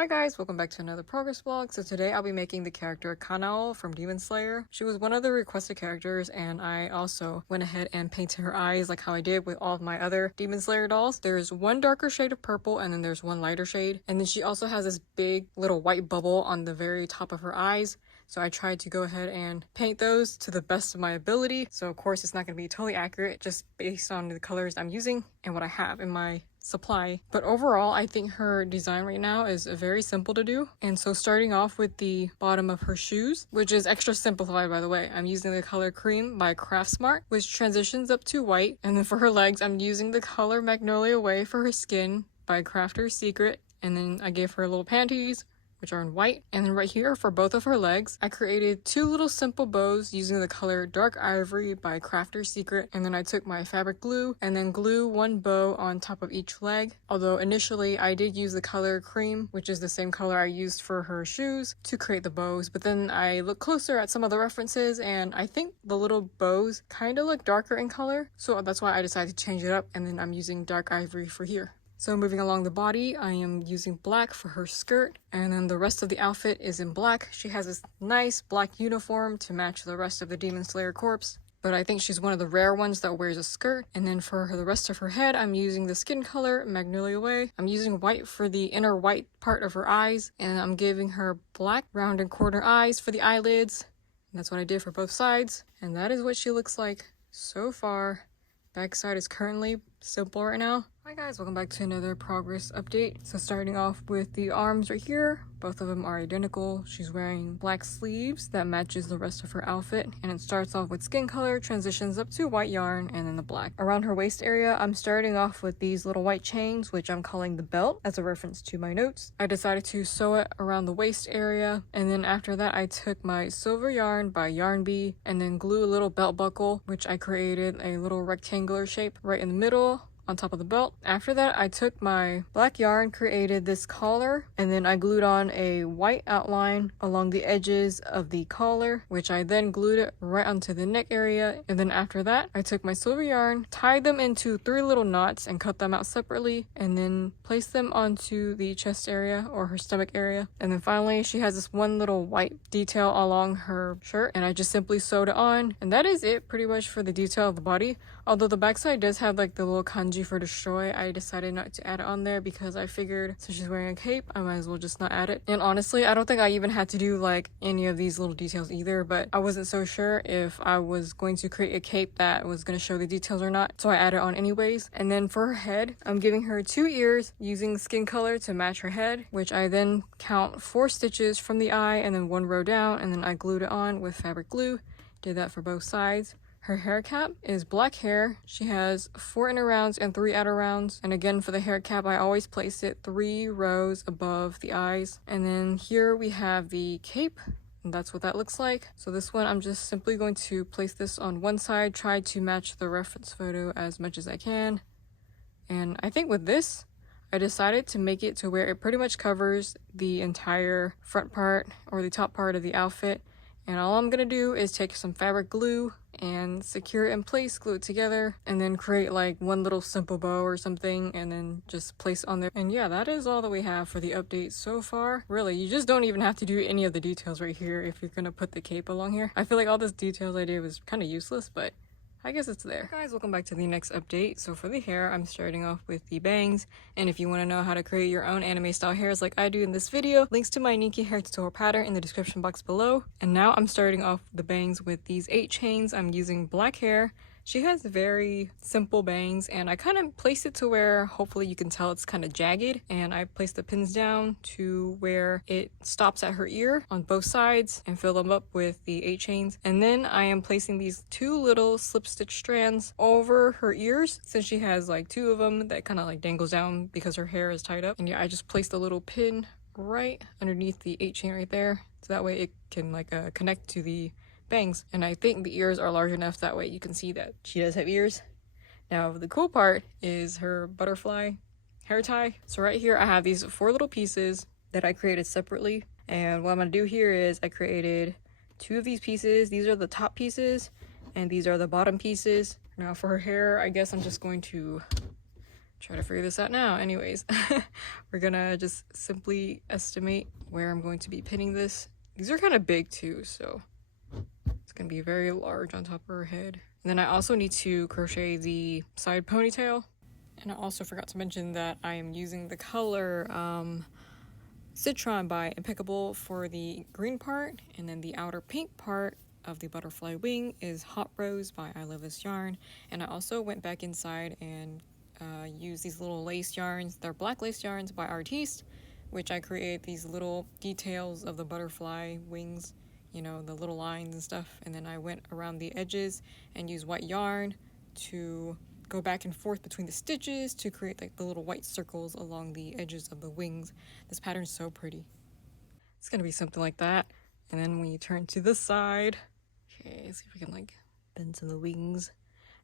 Hi guys, welcome back to another progress vlog. So today I'll be making the character Kanao from Demon Slayer. She was one of the requested characters, and I also went ahead and painted her eyes like how I did with all of my other Demon Slayer dolls. There's one darker shade of purple and then there's one lighter shade. And then she also has this big little white bubble on the very top of her eyes. So I tried to go ahead and paint those to the best of my ability. So of course it's not going to be totally accurate just based on the colors I'm using and what I have in my supply. But overall, I think her design right now is very simple to do. And so starting off with the bottom of her shoes, which is extra simplified by the way, I'm using the color Cream by Craftsmart, which transitions up to white. And then for her legs, I'm using the color Magnolia Way for her skin by Crafter's Secret. And then I gave her little panties, which are in white. And then right here for both of her legs, I created two little simple bows using the color Dark Ivory by Crafter's Secret. And then I took my fabric glue and then glue one bow on top of each leg. Although initially I did use the color Cream, which is the same color I used for her shoes, to create the bows. But then I looked closer at some of the references and I think the little bows kind of look darker in color. So that's why I decided to change it up, and then I'm using Dark Ivory for here. So moving along the body, I am using black for her skirt, and then the rest of the outfit is in black. She has this nice black uniform to match the rest of the Demon Slayer corpse, but I think she's one of the rare ones that wears a skirt. And then for the rest of her head, I'm using the skin color Magnolia Way. I'm using white for the inner white part of her eyes, and I'm giving her black round and corner eyes for the eyelids. And that's what I did for both sides, and that is what she looks like so far. Backside is currently simple right now. Hi guys, welcome back to another progress update. So starting off with the arms right here, both of them are identical. She's wearing black sleeves that matches the rest of her outfit, and it starts off with skin color, transitions up to white yarn, and then the black. Around her waist area, I'm starting off with these little white chains, which I'm calling the belt as a reference to my notes. I decided to sew it around the waist area, and then after that I took my silver yarn by Yarn Bee and then glue a little belt buckle, which I created a little rectangular shape right in the middle on top of the belt. After that, I took my black yarn, created this collar, and then I glued on a white outline along the edges of the collar, which I then glued it right onto the neck area. And then after that, I took my silver yarn, tied them into 3 little knots and cut them out separately, and then placed them onto the chest area or her stomach area. And then finally, she has this one little white detail along her shirt, and I just simply sewed it on. And that is it pretty much for the detail of the body. Although the backside does have like the little kanji for destroy, I decided not to add it on there because I figured since she's wearing a cape, I might as well just not add it. And honestly, I don't think I even had to do like any of these little details either, but I wasn't so sure if I was going to create a cape that was going to show the details or not, so I added it on anyways. And then for her head, I'm giving her 2 ears using skin color to match her head, which I then count 4 stitches from the eye and then 1 row down, and then I glued it on with fabric glue. Did that for both sides. Her hair cap is black hair. She has 4 inner rounds and 3 outer rounds. And again, for the hair cap, I always place it 3 rows above the eyes. And then here we have the cape, and that's what that looks like. So this one, I'm just simply going to place this on one side, try to match the reference photo as much as I can. And I think with this, I decided to make it to where it pretty much covers the entire front part or the top part of the outfit. And all I'm gonna do is take some fabric glue and secure it in place, glue it together, and then create like one little simple bow or something and then just place on there. And yeah, that is all that we have for the update so far. Really, you just don't even have to do any of the details right here if you're gonna put the cape along here. I feel like all this details I did was kind of useless, but I guess it's there. Guys, welcome back to the next update. So for the hair, I'm starting off with the bangs. And if you want to know how to create your own anime style hairs like I do in this video, links to my Nikki hair tutorial pattern in the description box below. And now I'm starting off the bangs with these 8 chains. I'm using black hair. She has very simple bangs, and I kind of placed it to where hopefully you can tell it's kind of jagged, and I placed the pins down to where it stops at her ear on both sides and fill them up with the 8 chains. And then I am placing these 2 little slip stitch strands over her ears since she has like 2 of them that kind of like dangles down because her hair is tied up. And yeah, I just placed a little pin right underneath the 8 chain right there, so that way it can like connect to the bangs. And I think the ears are large enough that way you can see that she does have ears. Now the cool part is her butterfly hair tie. So right here I have these 4 little pieces that I created separately, and what I'm gonna do here is I created 2 of these pieces. These are the top pieces and these are the bottom pieces. Now for her hair, I guess I'm just going to try to figure this out now. Anyways, we're gonna just simply estimate where I'm going to be pinning this. These are kind of big too, so it's gonna be very large on top of her head. And then I also need to crochet the side ponytail. And I also forgot to mention that I am using the color Citron by Impeccable for the green part, and then the outer pink part of the butterfly wing is Hot Rose by I Love This Yarn. And I also went back inside and used these little lace yarns. They're black lace yarns by Artiste, which I create these little details of the butterfly wings, you know, the little lines and stuff. And then I went around the edges and used white yarn to go back and forth between the stitches to create like the little white circles along the edges of the wings. This pattern's so pretty. It's gonna be something like that. And then when you turn to the side, okay, see if we can like bend to the wings.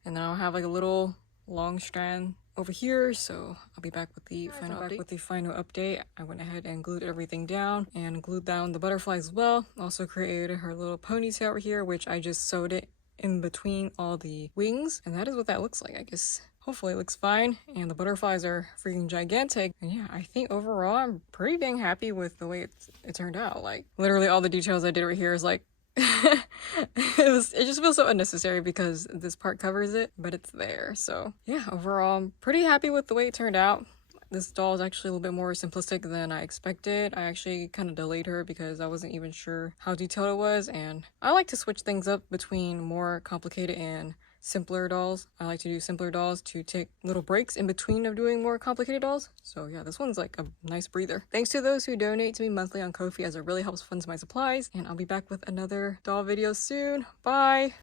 And then I'll have like a little long strand over here, so I'll be back with the final update. I went ahead and glued everything down and glued down the butterfly as well. Also created her little ponytail over here, which I just sewed it in between all the wings, and that is what that looks like. I guess hopefully it looks fine, and the butterflies are freaking gigantic. And yeah, I think overall I'm pretty dang happy with the way it turned out. Like literally all the details I did right here is like it just feels so unnecessary because this part covers it, but it's there. So yeah, overall I'm pretty happy with the way it turned out. This doll is actually a little bit more simplistic than I expected. I actually kind of delayed her because I wasn't even sure how detailed it was, and I like to switch things up between more complicated and simpler dolls. I like to do simpler dolls to take little breaks in between of doing more complicated dolls. So yeah, this one's like a nice breather. Thanks to those who donate to me monthly on Ko-fi, as it really helps fund my supplies, and I'll be back with another doll video soon. Bye!